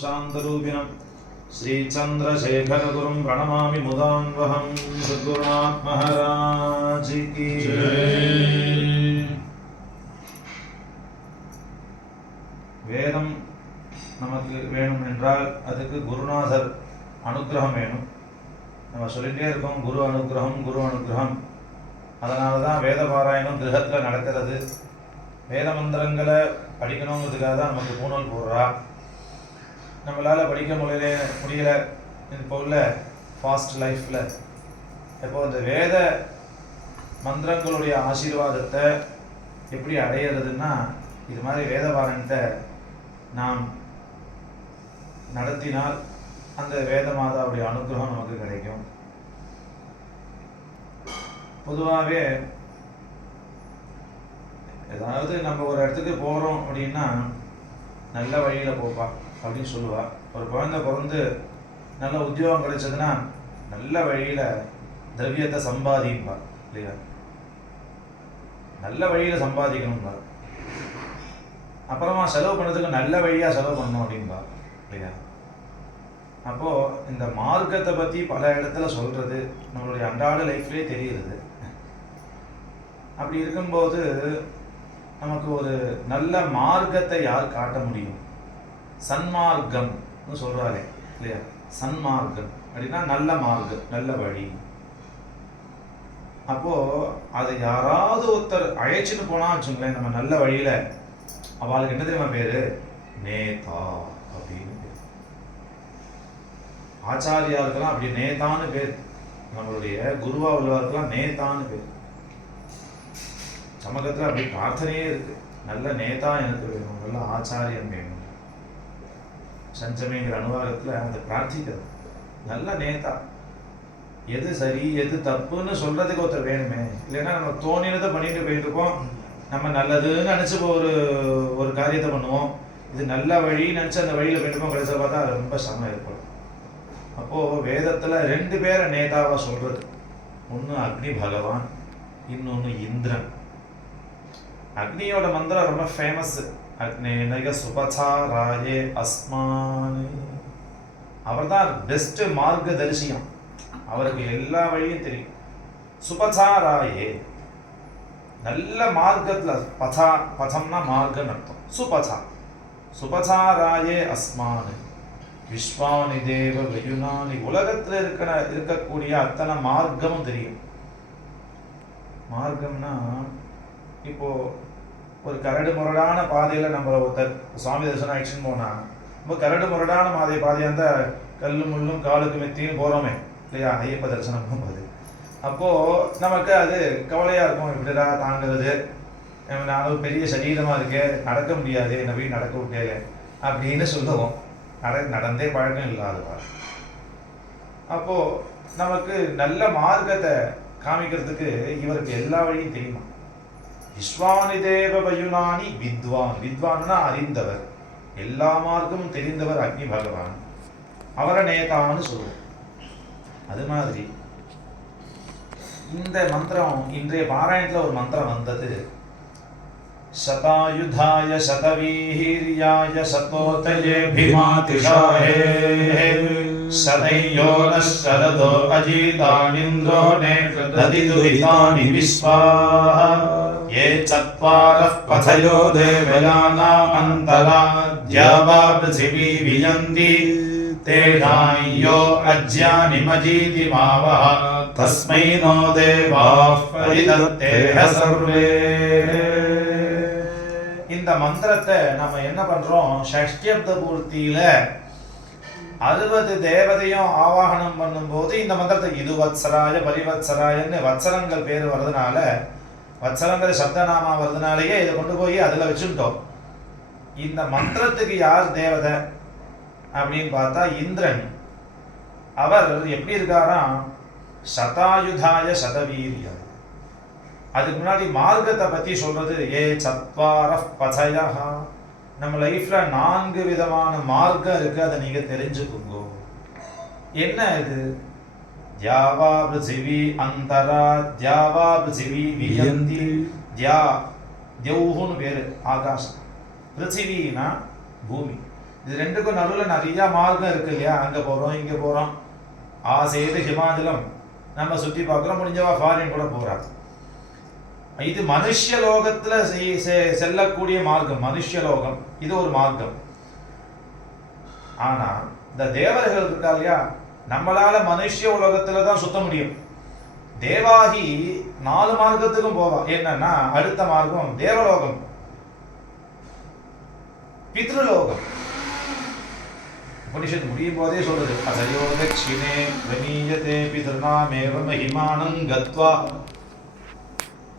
शान्तरूपिणं श्रीचन्द्रशेखरगुरुं प्रणमामि मुदान्वहं सद्गुरुनाथ महाराज की जय। வேதம் நமக்கு வேணும் என்றால் அதுக்கு குருநாதர் அனுகிரகம் வேணும். நம்ம சொல்லிகிட்டே இருக்கோம் குரு அனுகிரகம் குரு அனுகிரகம். அதனால தான் வேத பாராயணம் கிரகத்தில் நடக்கிறது. வேத மந்திரங்களை படிக்கணுங்கிறதுக்காக தான் நமக்கு பூணல் போடுறா. நம்மளால் படிக்க முடியல இப்போ உள்ள ஃபாஸ்ட் லைஃப்பில். இப்போ இந்த வேத மந்திரங்களுடைய ஆசீர்வாதத்தை எப்படி அடையிறதுன்னா, இது மாதிரி வேத பாராயணத்தை நாம் நடத்தினால் அந்த வேத மாதாவுடைய அனுகிரகம் நமக்கு கிடைக்கும். பொதுவாகவே ஏதாவது நம்ம ஒரு இடத்துக்கு போகிறோம் அப்படின்னா நல்ல வழியில் போப்பா அப்படின்னு சொல்லுவா. ஒரு குழந்தை பிறந்து நல்ல உத்தியோகம் கிடைச்சதுன்னா நல்ல வழியில் திரவியத்தை சம்பாதிப்பா இல்லையா, நல்ல வழியில் சம்பாதிக்கணும்பா. அப்புறமா செலவு பண்ணுறதுக்கு நல்ல வழியாக செலவு பண்ணணும் அப்படின்பா இல்லையா. அப்போது இந்த மார்க்கத்தை பற்றி பல இடத்துல சொல்கிறது நம்மளுடைய அன்றாட லைஃப்லேயே தெரியுது. அப்படி இருக்கும்போது நமக்கு ஒரு நல்ல மார்க்கத்தை யார் காட்ட முடியும்? சன்மார்க்கம்னு சொல்கிறாரே இல்லையா. சன்மார்க்கம் அப்படின்னா நல்ல மார்க்கம், நல்ல வழி. அப்போது அதை யாராவது ஒருத்தர் அழைச்சிட்டு போனால் வச்சுங்களேன் நம்ம நல்ல வழியில், அவளுக்கு என்ன தெரியுமா பேர்? நேதா அப்படின்னு பேர். ஆச்சாரியாருக்கெல்லாம் அப்படி நேதான்னு பேர். நம்மளுடைய குருவா உள்ளவருக்கெல்லாம் நேதான்னு பேர். சமூகத்தில் அப்படி பிரார்த்தனையே இருக்கு, நல்ல நேதா எனக்கு வேணும், நல்ல ஆச்சாரியன் வேணும். சஞ்சமிங்கிற அனுவாகத்தில் அந்த பிரார்த்திக்கிறது நல்ல நேதா. எது சரி எது தப்புன்னு சொல்றதுக்கு ஒருத்தர் வேணுமே. இல்லைன்னா நம்ம தோணினதை பண்ணிட்டு போயிட்டு இருப்போம். நம்ம நல்லதுன்னு நினச்சி ஒரு காரியத்தை பண்ணுவோம். இது நல்ல வழி நினச்சி அந்த வழியில் போயிட்டு இருப்போம். கடைசியில் பார்த்தா ரொம்ப சமம் ஏற்படும். அப்போது வேதத்தில் ரெண்டு பேரை நேதாவாக சொல்றது. ஒன்று அக்னி பகவான், இன்னொன்று இந்திரன். அக்னியோட மந்திரம் ரொம்ப ஃபேமஸ். அக்னேனக சுபசாராயே அஸ்மான். அவர் தான் பெஸ்ட் மார்க்கதரிசியம். அவருக்கு எல்லா வழியும் தெரியும். சுபசாராயே நல்ல மார்க்கத்தில், பதம்னா மார்க்கம் அர்த்தம். சுபசாராயே அஸ்மான் விஸ்வானி தேவ வயுனானி. உலகத்தில் இருக்கக்கூடிய அத்தனை மார்க்கமும் தெரியும். மார்க்கம்னா இப்போ ஒரு கரடு முரடான பாதையில் நம்ம ஒருத்தர் சுவாமி தரிசனம் ஆயிடுச்சுன்னு போனால், ரொம்ப கரடு முரடான பாதையாக இருந்தால் கல்லும் முள்ளும் காலுக்கு மெத்தியும் போகிறோமே இல்லையா ஐயப்ப தரிசனம் போகும்போது. அப்போது நமக்கு அது கவலையாக இருக்கும். இப்படிடா தாங்கிறது, நானும் பெரிய சரீரமாக இருக்கேன், நடக்க முடியாது, என்னை போய் நடக்க விட்டே அப்படின்னு சொல்லுவோம். நடந்தே பழக்கம் இல்லாதவா. அப்போது நமக்கு நல்ல மார்க்கத்தை காமிக்கிறதுக்கு இவருக்கு எல்லா வழியும் தெரியுமா. விஸ்வானி தேவ வயுனானி வித்வான். வித்வான்னா அறிந்தவர், எல்லா மார்க்கமும் தெரிந்தவர் அக்னி பகவான். அவரை நேதான்னு சொல்லுவோம். அது மாதிரி இந்த மந்திரம் இன்றைய பாராயணத்தில் ஒரு மந்திரம் வந்தது. சதாயுதாய சதவீர்யாய சதோதயே பீமாதிஷாயே சதையோன சரதோ அஜிதானிந்திரோ நேததிதுரிதானி விஸ்வாஹ ये चत्वारः पथयो देवयाना अन्तरा द्यावा पृथिवी वियन्ति तेषां अज्यानि मजीति मावः तस्मै नो देवाः परिदत्तेह सर्वे. இந்த மந்திரத்தை நம்ம என்ன பண்றோம், ஷஷ்டியப்த பூர்த்தியில 60 தேவதையும் ஆவாகனம் பண்ணும்போது இந்த மந்திரத்தை இதுவத்சராய பரிவத்சராயன்னு வத்சரங்கள் பேர் வர்றதுனால, வத்சரங்கிற சப்தநாமா வருதுனாலேயே இதை கொண்டு போய் அதில் வச்சுட்டோம். இந்த மந்திரத்துக்கு யார் தேவதை அப்படின்னு பார்த்தா இந்திரன். அவர் எப்படி இருக்காராம், சதாயுதாய சதவீரியா. அதுக்கு முன்னாடி மார்க்கத்தை பற்றி சொல்றது. ஏ சத்வார பதயா. நம்ம லைஃப்ல 4 விதமான மார்க்கம் இருக்கு, அதை நீங்க தெரிஞ்சுக்குங்க. என்ன இது? द्यावा पृथिवी अंतरा द्यावा पृथिवी वियन्ति. द्या द्यौहुन பேரு ஆகாசம், पृथिवीना भूमि, இது ரெண்டுக்கும் நடுவில் நிறைய மார்க்கம் இருக்கு இல்லையா? அங்கே போகிறோம், இங்கே போகிறோம். ஆசைது ஹிமாச்சலம் நம்ம சுற்றி பார்க்குறோம், முடிஞ்சவா ஃபாரின் கூட போகிறாங்க. இது மனுஷ லோகத்தில் செல்லக்கூடிய மார்க்கம், மனுஷலோகம். இது ஒரு மார்க்கம். ஆனால் இந்த தேவர்கள் இருக்கா இல்லையா, நம்மளால மனுஷ உலகத்துல தான் சுத்த முடியும். தேவாகி 4 மார்க்கத்துக்கும் போவா. என்னன்னா அடுத்த மார்க்கம் தேவலோகம், பித்ருலோகம். உபனிஷத் முடியும் போதே சொல்றது, அசயோ தக்ஷிணே வனீயதே பித்ருநாமேவ மஹிமானம் கத்வா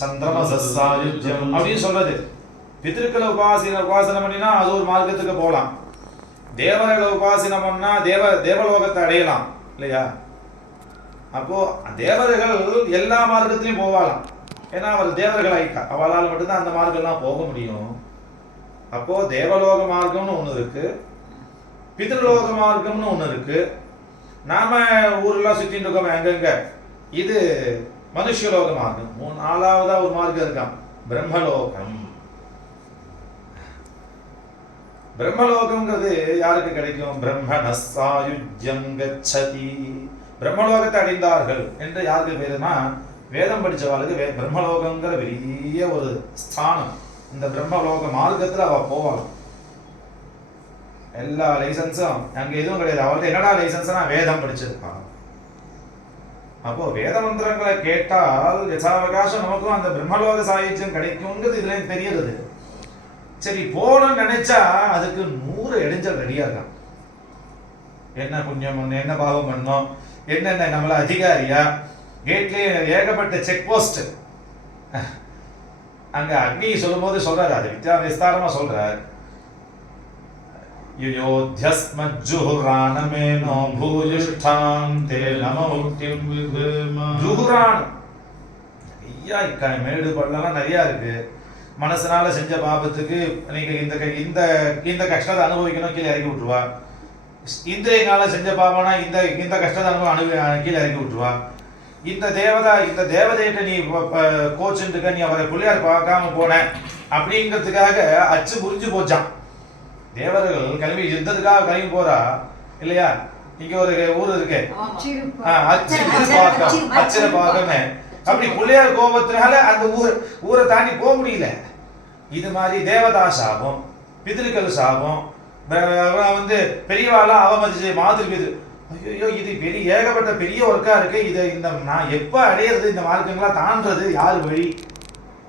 சந்திரமசாயுஜ்யம் அப்படின்னு சொல்றது. பித்ருக்களை உபாசனை பண்ணினா அது ஒரு மார்க்கத்துக்கு போகலாம். தேவர்களை உபாசனை பண்ணா தேவலோகத்தை அடையலாம் இல்லையா? அப்போ தேவர்கள் எல்லா மார்க்கத்திலையும் போவாலாம். ஏன்னா அவர் தேவர்கள் ஆயிட்டா, அவளால் மட்டும்தான் அந்த மார்க்கம்லாம் போக முடியும். அப்போ தேவலோக மார்க்கம்னு ஒன்று இருக்கு, பித்ருலோக மார்க்கம்னு ஒன்று இருக்கு. நாம ஊரெல்லாம் சுத்தின்னு இருக்கோம் எங்கெங்க, இது மனுஷலோக மார்க்கம். 4ஆவதா ஒரு மார்க்கம் இருக்கான், பிரம்மலோகம். பிரம்மலோகம்ங்கிறது யாருக்கு கிடைக்கும்? பிரம்மணசாயுஜ்யம் கச்சதி. பிரம்மலோகத்தை அடைந்தார்கள் என்று யாருக்கு பேருனா, வேதம் படிச்சவாளுக்கு பிரம்மலோகங்கிற பெரிய ஒரு ஸ்தானம். இந்த பிரம்மலோக மார்க்கத்தில் அவ போவாள். எல்லா லைசன்ஸும் அங்கே எதுவும் கிடையாது. அவள்கிட்ட என்னடா லைசன்ஸ்னா வேதம் படிச்சிருப்பாங்க. அப்போ வேத மந்திரங்களை கேட்டால் யசாவகாசம் நமக்கும் அந்த பிரம்மலோக சாயுஜ்யம் கிடைக்கும்ங்கிறது இதுல தெரியுது. சரி, போகணும்னு நினைச்சா அதுக்கு 100 இடைஞ்சல் ரெடியா இருக்கான். என்ன புண்ணியம் பண்ணணும், என்ன பாவம் பண்ணணும், என்னென்ன நம்மள அதிகாரியா, கேட்லயே ஏகப்பட்ட செக் போஸ்ட். அங்க அக்னி சொல்லும் போது சொல்றாரு, அது விஸ்தாரமா சொல்றாரு. யுயோத்யஸ்மஜ்ஜுஹுரானமேனோ பூஜிஷ்டாம் தே நமமுக்திம் விதேமா. ஜுஹுரான் ஐயா, மேடு பள்ளம்லாம் நிறையா இருக்கு. மனசனால செஞ்ச பாபத்துக்கு நீங்க இந்த கஷ்டத்தை அனுபவிக்கணும், கீழே இறக்கி விட்டுருவா. இந்திரியனால செஞ்ச பாவம்னா இந்த கஷ்டத்தை கீழே இறக்கி விட்டுருவா. இந்த தேவதைகிட்ட நீ கோச்சுட்டு நீ அவரை பிள்ளையார் பார்க்காம போன அப்படிங்கிறதுக்காக அச்சு புரிஞ்சு போச்சான். தேவர்கள் கிளம்பி யுத்தத்துக்காக கிளம்பி போறா இல்லையா? இங்க ஒரு ஊர் இருக்கு, அச்சிர பாக்கன்னு. அப்படி பிள்ளையார் கோபத்தினால அந்த ஊரை தாண்டி போக முடியல. இது மாதிரி தேவதா சாபம், பிதிருக்கள் சாபம், பெரியவாளா அவமதிச்சு மாதிரி பிதிரு. ஐயோ, இது பெரிய ஏகப்பட்ட பெரிய ஒர்க்கா இருக்கு. இந்த நான் எப்ப அடையிறது, இந்த மார்க்கங்களா தாண்டது யாரு வழி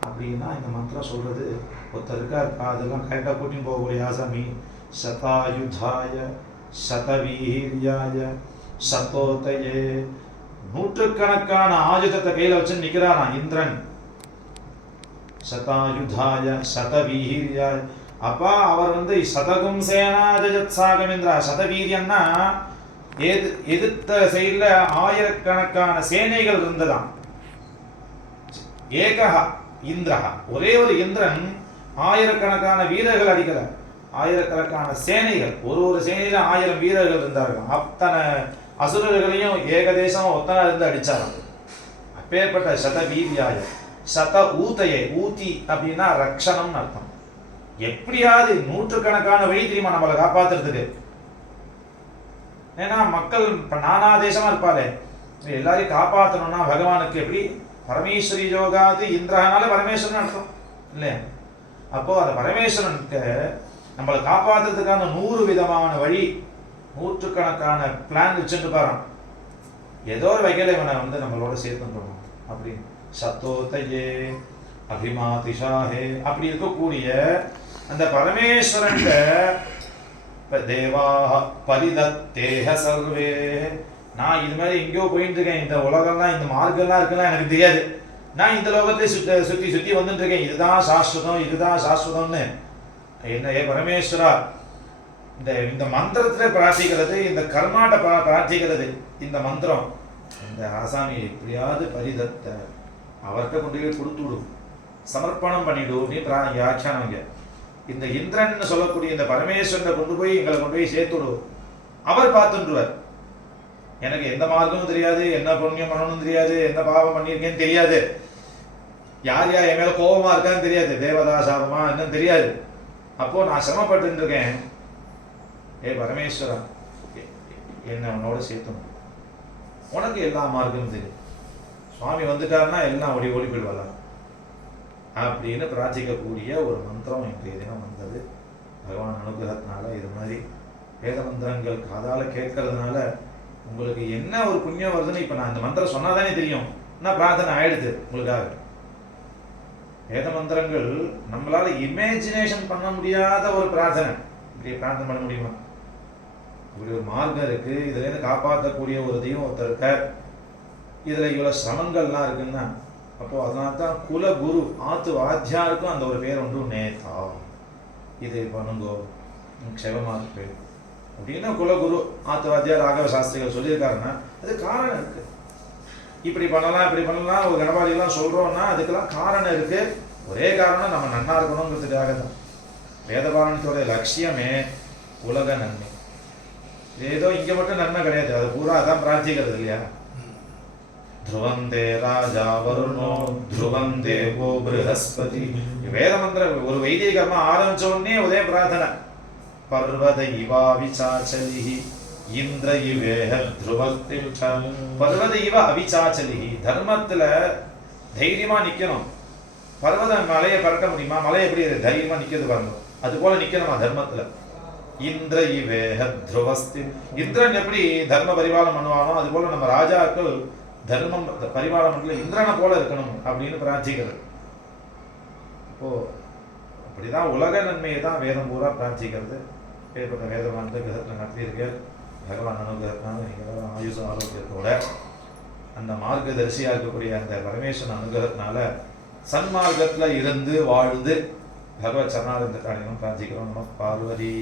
அப்படின்னா இந்த மந்திரம் சொல்றது. ஒருத்தர் இருக்கார், அதெல்லாம் கரெக்டா கூட்டின்னு போகக்கூடிய ஆசாமி. சதாயுதாய சதவீர்யாய சதோதயே. நூற்றுக்கணக்கான ஆயுதத்தை கையில வச்சு நிக்கிறானா இந்திரன். சதாயுதாய சதவீர்யாய. அப்பா அவர் சதகும் சேனா ஜஜத் சாகமிந்திரா. சதவீரியன்னா எதிர்த்த சைடுல ஆயிரக்கணக்கான சேனைகள் இருந்ததாம். ஏகஹா இந்திரஹா, ஒரே ஒரு இந்திரன் ஆயிரக்கணக்கான வீரர்கள் அடிக்கல, ஆயிரக்கணக்கான சேனைகள். ஒரு சேனையில 1000 வீரர்கள் இருந்தார்கள். அத்தனை அசுரர்களையும் ஏகதேசம் ஒத்தனா இருந்து அடிச்சாங்க. அப்பேற்பட்ட சதவீர்யாய சத ஊத்தையே. ஊத்தி அப்படின்னா ரக்ஷணம்னு அர்த்தம். எப்படியாவது நூற்றுக்கணக்கான வழி தெரியுமா நம்மளை காப்பாத்துறதுக்கு. ஏன்னா மக்கள் நானா தேசமா இருப்பாளே, எல்லாரையும் காப்பாற்றணும்னா பகவானுக்கு எப்படி பரமேஸ்வரி யோகாது இந்திரனால பரமேஸ்வரன் அர்த்தம் இல்லையா? அப்போ அந்த பரமேஸ்வரனுக்கு நம்மளை காப்பாற்றுறதுக்கான 100 விதமான வழி, நூற்றுக்கணக்கான பிளான் வச்சுட்டு பாரு. ஏதோ ஒரு வகையில இவனை நம்மளோட சேர்த்துக்கணும் அப்படின்னு. சத்தோதையே அபிமாதிஷாஹே அப்படி இருக்கக்கூடிய அந்த பரமேஸ்வரன் தேவாஹ பரிதத்தேஹ சர்வே. நான் இது மாதிரி எங்கேயோ போயிட்டு இருக்கேன், இந்த உலகம்லாம் இந்த மார்க்கெல்லாம் இருக்குன்னா எனக்கு தெரியாது. நான் இந்த லோகத்தை சுத்தி சுத்தி வந்துட்டு இருக்கேன். இதுதான் சாஸ்வதம், இதுதான் சாஸ்வதம்னு. என்ன பரமேஸ்வரா, இந்த மந்திரத்துல பிரார்த்திக்கிறது, இந்த கர்மாட்ட பிரார்த்திக்கிறது, இந்த மந்திரம் இந்த ஆசாமி எப்படியாவது பரிதத்தை அவர்கிட்ட கொண்டு போய் கொடுத்து விடும், சமர்ப்பணம் பண்ணிவிடும் நீ வியாக்கியானம். இங்க இந்த இந்திரன் சொல்லக்கூடிய இந்த பரமேஸ்வரனை கொண்டு போய் எங்களை கொண்டு போய் சேர்த்து விடும். அவர் பார்த்துருவார். எனக்கு எந்த மார்க்கமும் தெரியாது, என்ன புண்ணியம் பண்ணணும் தெரியாது, எந்த பாவம் பண்ணியிருக்கேன்னு தெரியாது, யார் என் மேல கோபமா இருக்கான்னு தெரியாது, தேவதா சாபமா என்னன்னு தெரியாது. அப்போ நான் சிரமப்பட்டு இருக்கேன். ஏ பரமேஸ்வரா, என்னை உன்னோட சேர்த்தணும், உனக்கு எல்லா மார்க்கும் தெரியும், சுவாமி வந்துட்டாருன்னா எல்லாம் ஓடி ஓடி போயிடுவாங்க அப்படின்னு பிரார்த்திக்கக்கூடிய ஒரு மந்திரம் இன்றைய தினம் வந்தது. பகவான் அனுகிரகத்தினால இது மாதிரி வேத மந்திரங்கள் காதால கேட்கறதுனால உங்களுக்கு என்ன ஒரு புண்ணியம் வருதுன்னு இப்போ நான் இந்த மந்திரம் சொன்னாதானே தெரியும். என்ன பிரார்த்தனை ஆயிடுது உங்களுக்காக. வேத மந்திரங்கள் நம்மளால இமேஜினேஷன் பண்ண முடியாத ஒரு பிரார்த்தனை. இப்படி பிரார்த்தனை பண்ண முடியுமா? இப்படி ஒரு மார்க்கம் இருக்கு, இதுல இருந்து காப்பாற்றக்கூடிய ஒரு தெய்வம் ஒருத்தர் இருக்க, இதுல இவ்வளவு சிரமங்கள்லாம் இருக்குன்னா அப்போ அதனால தான் குல குரு ஆத்து வாத்தியாருக்கும் அந்த ஒரு பேர் உண்டு, நேதா. இது பண்ணுங்கோ க்ஷேமமா இருக்கு அப்படின்னா குலகுரு ஆத்து வாத்தியார் ராகவ சாஸ்திரிகள் சொல்லியிருக்காருன்னா அது காரணம் இருக்கு. இப்படி பண்ணலாம் இப்படி பண்ணலாம் ஒரு கணபாடியெல்லாம் சொல்றோம்னா அதுக்கெல்லாம் காரணம் இருக்கு. ஒரே காரணம் நம்ம நன்னா இருக்கணுங்கிறதுக்காக தான். வேதபாரணத்தோட லட்சியமே உலக நன்மை. ஏதோ இங்க மட்டும் நன்மை கிடையாது, அது பூரா அதான் பிரார்த்திக்கிறது இல்லையா? த்ருவந்தே ராஜா வருணோ த்ருவம் தேவோ ப்ரஹஸ்பதி. வேத மந்திரம் ஒரு வைதிக கர்மா ஆரம்பிச்ச உடனே ஒரே பிரார்த்தனை. பர்வத இவா விசாச்சலிஹி இந்திர இவேஹ த்ருவத்தில் பர்வத இவ அவிசாச்சலிஹி. தர்மத்துல தைரியமா நிக்கணும். பர்வத மலையை பறக்க முடியுமா? மலை எப்படி தைரியமா நிக்கிறது பாருங்க, அது போல நிக்கணுமா தர்மத்துல. இந்திர இவேஹ த்ருவஸ்தில். இந்திரன் எப்படி தர்ம பரிபாலனம் பண்ணுவானோ அது போல நம்ம ராஜாக்கள் தர்மம் பரிபாலனத்துல இந்திரனை போல இருக்கணும் அப்படின்னு பிரார்த்திக்கிறது. இப்போ அப்படிதான் உலக நன்மையை தான் வேதம் பூரா பிரார்த்திக்கிறது. ஏற்பட்ட வேதமானது கிரகத்தில் நடத்தியிருக்க பகவான் அனுகிரகத்தினால நீங்கள் ஆயுச ஆரோக்கியத்தோட அந்த மார்க்கதரிசியாக இருக்கக்கூடிய அந்த பரமேஸ்வரன் அனுகிரகத்தினால சன்மார்க்கத்தில் இருந்து வாழ்ந்து பகவத் சரணானந்த காரியமும் பிரார்த்திக்கிறோம். நம பார்வதி.